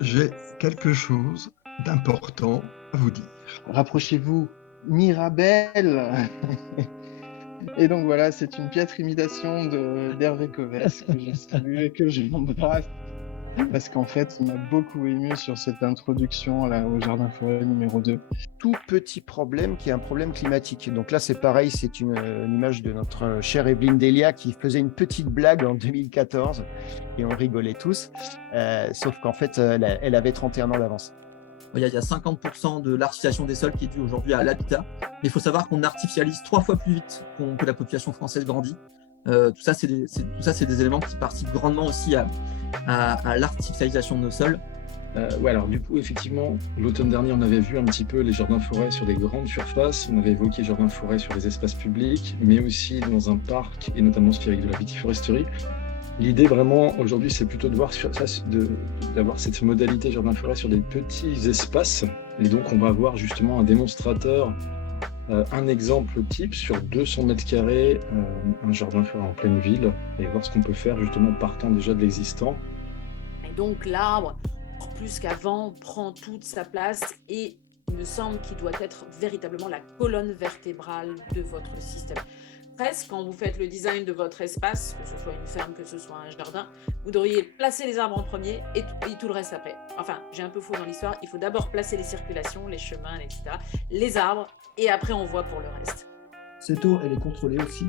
J'ai quelque chose d'important à vous dire. Rapprochez-vous, Mirabelle. Et donc voilà, c'est une piètre imitation d'Hervé Covès que je salue et que j'embrasse. Parce qu'en fait, il m'a beaucoup ému sur cette introduction là, au Jardin Forêt numéro 2. Tout petit problème qui est un problème climatique. Donc là, c'est pareil, c'est une image de notre chère Evelyne Delia qui faisait une petite blague en 2014 et on rigolait tous, sauf qu'en fait, elle avait 31 ans d'avance. Il y a 50% de l'artificialisation des sols qui est due aujourd'hui à l'habitat. Mais il faut savoir qu'on artificialise 3 fois plus vite que la population française grandit. Tout ça, c'est des éléments qui participent grandement aussi à l'artificialisation de nos sols. Ouais, alors du coup, effectivement, l'automne dernier, on avait vu un petit peu les jardins-forêts sur des grandes surfaces. On avait évoqué les jardins-forêts sur les espaces publics, mais aussi dans un parc, et notamment avec de la vitiforesterie. L'idée vraiment aujourd'hui, c'est plutôt de voir d'avoir cette modalité jardin-forêt sur des petits espaces. Et donc, on va avoir justement un démonstrateur, un exemple type sur 200 mètres carrés, un jardin-forêt en pleine ville, et voir ce qu'on peut faire justement partant déjà de l'existant. Et donc l'arbre, plus qu'avant, prend toute sa place et il me semble qu'il doit être véritablement la colonne vertébrale de votre système. Presque, quand vous faites le design de votre espace, que ce soit une ferme, que ce soit un jardin, vous devriez placer les arbres en premier et tout le reste après. Enfin, j'ai un peu faux dans l'histoire, il faut d'abord placer les circulations, les chemins, etc., les arbres, et après on voit pour le reste. Cette eau, elle est contrôlée aussi.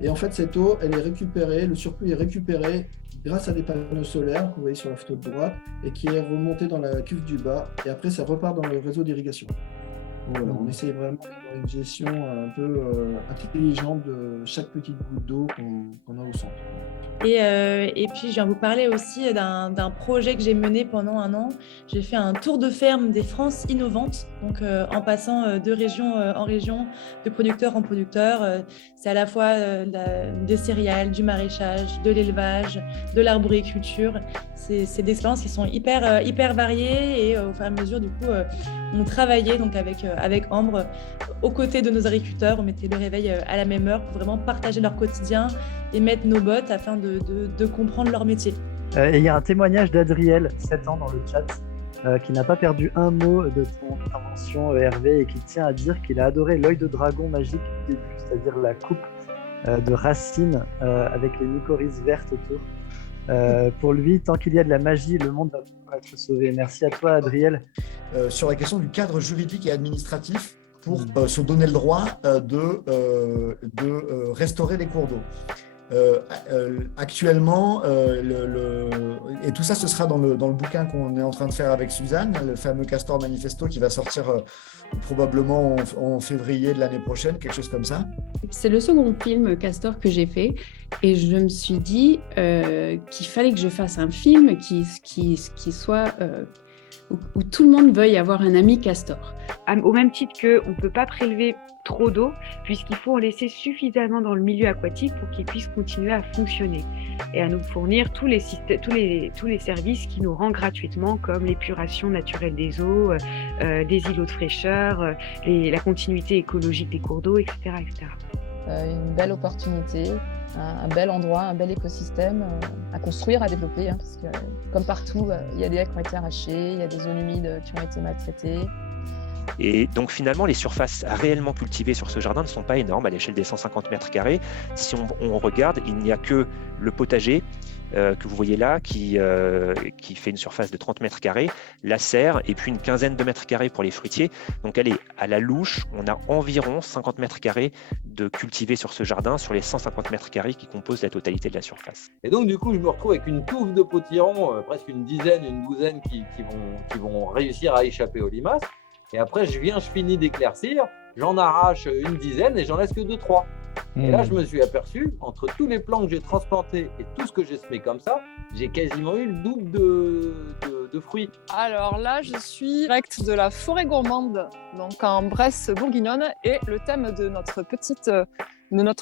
Et en fait, cette eau, elle est récupérée, le surplus est récupéré grâce à des panneaux solaires que vous voyez sur la photo de droite et qui est remonté dans la cuve du bas. Et après, ça repart dans le réseau d'irrigation. Voilà, on essaie vraiment d'avoir une gestion un peu intelligente de chaque petite goutte d'eau qu'on a au centre. Et puis, je viens vous parler aussi d'un projet que j'ai mené pendant un an. J'ai fait un tour de ferme des France innovantes, donc en passant de région en région, de producteur en producteur. C'est à la fois des céréales, du maraîchage, de l'élevage, de l'arboriculture. C'est des expériences qui sont hyper variées et au fur et à mesure, du coup, on travaillait donc avec Ambre aux côtés de nos agriculteurs. On mettait le réveil à la même heure pour vraiment partager leur quotidien et mettre nos bottes afin de comprendre leur métier. Et il y a un témoignage d'Adriel, 7 ans, dans le chat, qui n'a pas perdu un mot de ton intervention, Hervé, et qui tient à dire qu'il a adoré l'œil de dragon magique du début, c'est-à-dire la coupe de racines avec les mycorhizes vertes autour. Pour lui, tant qu'il y a de la magie, le monde va pouvoir être sauvé. Merci à toi, Adriel. Sur la question du cadre juridique et administratif pour se donner le droit de restaurer les cours d'eau. Actuellement, et tout ça, ce sera dans le bouquin qu'on est en train de faire avec Suzanne, le fameux Castor Manifesto qui va sortir probablement en février de l'année prochaine, quelque chose comme ça. C'est le second film Castor que j'ai fait et je me suis dit qu'il fallait que je fasse un film qui soit où tout le monde veuille avoir un ami castor. Au même titre qu'on ne peut pas prélever trop d'eau, puisqu'il faut en laisser suffisamment dans le milieu aquatique pour qu'il puisse continuer à fonctionner et à nous fournir tous les services qui nous rendent gratuitement, comme l'épuration naturelle des eaux, des îlots de fraîcheur, la continuité écologique des cours d'eau, etc. etc. Une belle opportunité, un bel endroit, un bel écosystème à construire, à développer, parce que comme partout, il y a des haies qui ont été arrachées, il y a des zones humides qui ont été maltraitées. Et donc finalement, les surfaces réellement cultivées sur ce jardin ne sont pas énormes à l'échelle des 150 mètres carrés. Si on regarde, il n'y a que le potager que vous voyez là, qui fait une surface de 30 mètres carrés, la serre, et puis une quinzaine de mètres carrés pour les fruitiers. Donc elle est à la louche, on a environ 50 mètres carrés de cultivés sur ce jardin, sur les 150 mètres carrés qui composent la totalité de la surface. Et donc du coup, je me retrouve avec une touffe de potirons, presque une dizaine, une douzaine qui vont réussir à échapper aux limaces. Et après, je finis d'éclaircir, j'en arrache une dizaine et j'en laisse que 2-3. Et là, je me suis aperçu, entre tous les plants que j'ai transplantés et tout ce que j'ai semé comme ça, j'ai quasiment eu le double de fruits. Alors là, je suis direct de la forêt gourmande, donc en Bresse bourguignonne, et le thème de notre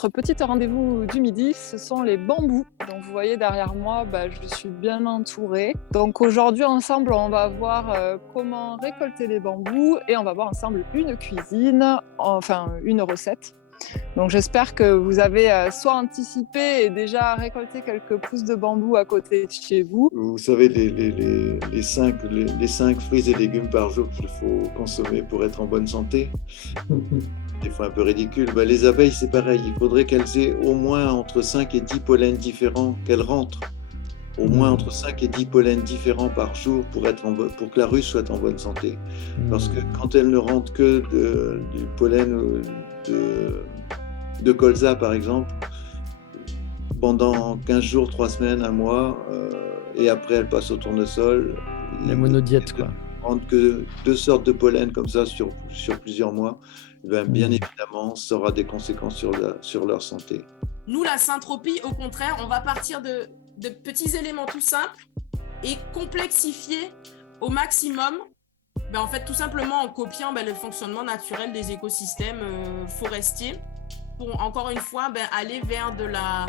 petite rendez-vous du midi, ce sont les bambous. Donc vous voyez derrière moi, je suis bien entourée. Donc aujourd'hui, ensemble, on va voir comment récolter les bambous et on va voir ensemble une cuisine, enfin une recette. Donc j'espère que vous avez soit anticipé et déjà récolté quelques pousses de bambou à côté de chez vous. Vous savez, les 5 fruits et légumes par jour qu'il faut consommer pour être en bonne santé, des fois un peu ridicule. Les abeilles, c'est pareil. Il faudrait qu'elles aient au moins entre 5 et 10 pollens différents, qu'elles rentrent au moins entre 5 et 10 pollens différents par jour pour que la ruche soit en bonne santé. Parce que quand elles ne rentrent que du pollen de colza, par exemple, pendant 15 jours, 3 semaines, 1 mois, et après elles passent au tournesol. La monodiète, quoi. Ne rentrent que 2 sortes de pollen comme ça sur plusieurs mois. Bien évidemment, ça aura des conséquences sur leur santé. Nous, la syntropie, au contraire, on va partir de petits éléments tout simples et complexifier au maximum, en fait, tout simplement en copiant le fonctionnement naturel des écosystèmes forestiers pour, encore une fois, aller vers de la...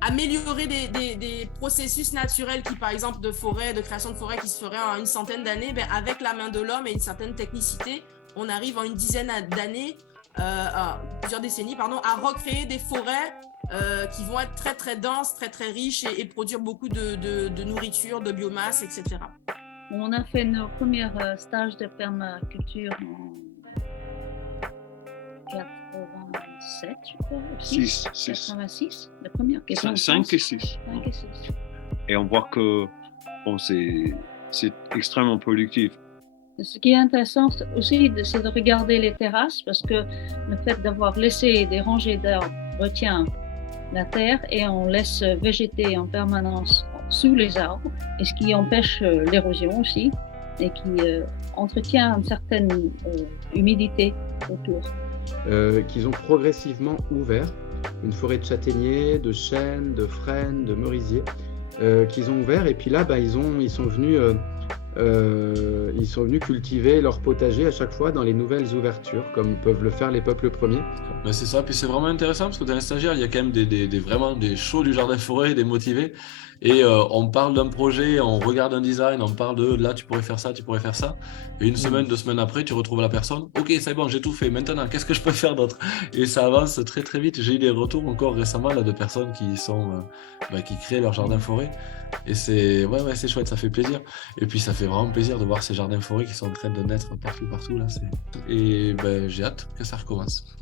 améliorer des processus naturels qui, par exemple, de création de forêt qui se feraient en une centaine d'années, avec la main de l'homme et une certaine technicité, on arrive en une dizaine d'années, plusieurs décennies, à recréer des forêts qui vont être très très denses, très très riches et produire beaucoup de nourriture, de biomasse, etc. On a fait nos premiers stages de permaculture en 87, je crois. 86, la première question. 5 et 6. Et on voit que c'est extrêmement productif. Ce qui est intéressant aussi, c'est de regarder les terrasses, parce que le fait d'avoir laissé des rangées d'arbres retient la terre et on laisse végéter en permanence sous les arbres, et ce qui empêche l'érosion aussi, et qui entretient une certaine humidité autour. Qu'ils ont progressivement ouvert une forêt de châtaigniers, de chênes, de frênes, de merisiers, qu'ils ont ouvert, et puis là, ils sont venus cultiver leur potager à chaque fois dans les nouvelles ouvertures, comme peuvent le faire les peuples premiers. C'est ça, puis c'est vraiment intéressant parce que dans les stagiaires, il y a quand même vraiment des chauds du jardin forêt, des motivés, et on parle d'un projet, on regarde un design, on parle de là tu pourrais faire ça, et une semaine, 2 semaines après, tu retrouves la personne, ok c'est bon, j'ai tout fait, maintenant qu'est-ce que je peux faire d'autre? Et ça avance très très vite. J'ai eu des retours encore récemment là, de personnes qui créent leur jardin forêt, et c'est chouette, ça fait plaisir. Et puis ça fait vraiment plaisir de voir ces jardins forêts qui sont en train de naître partout là. Et j'ai hâte que ça recommence.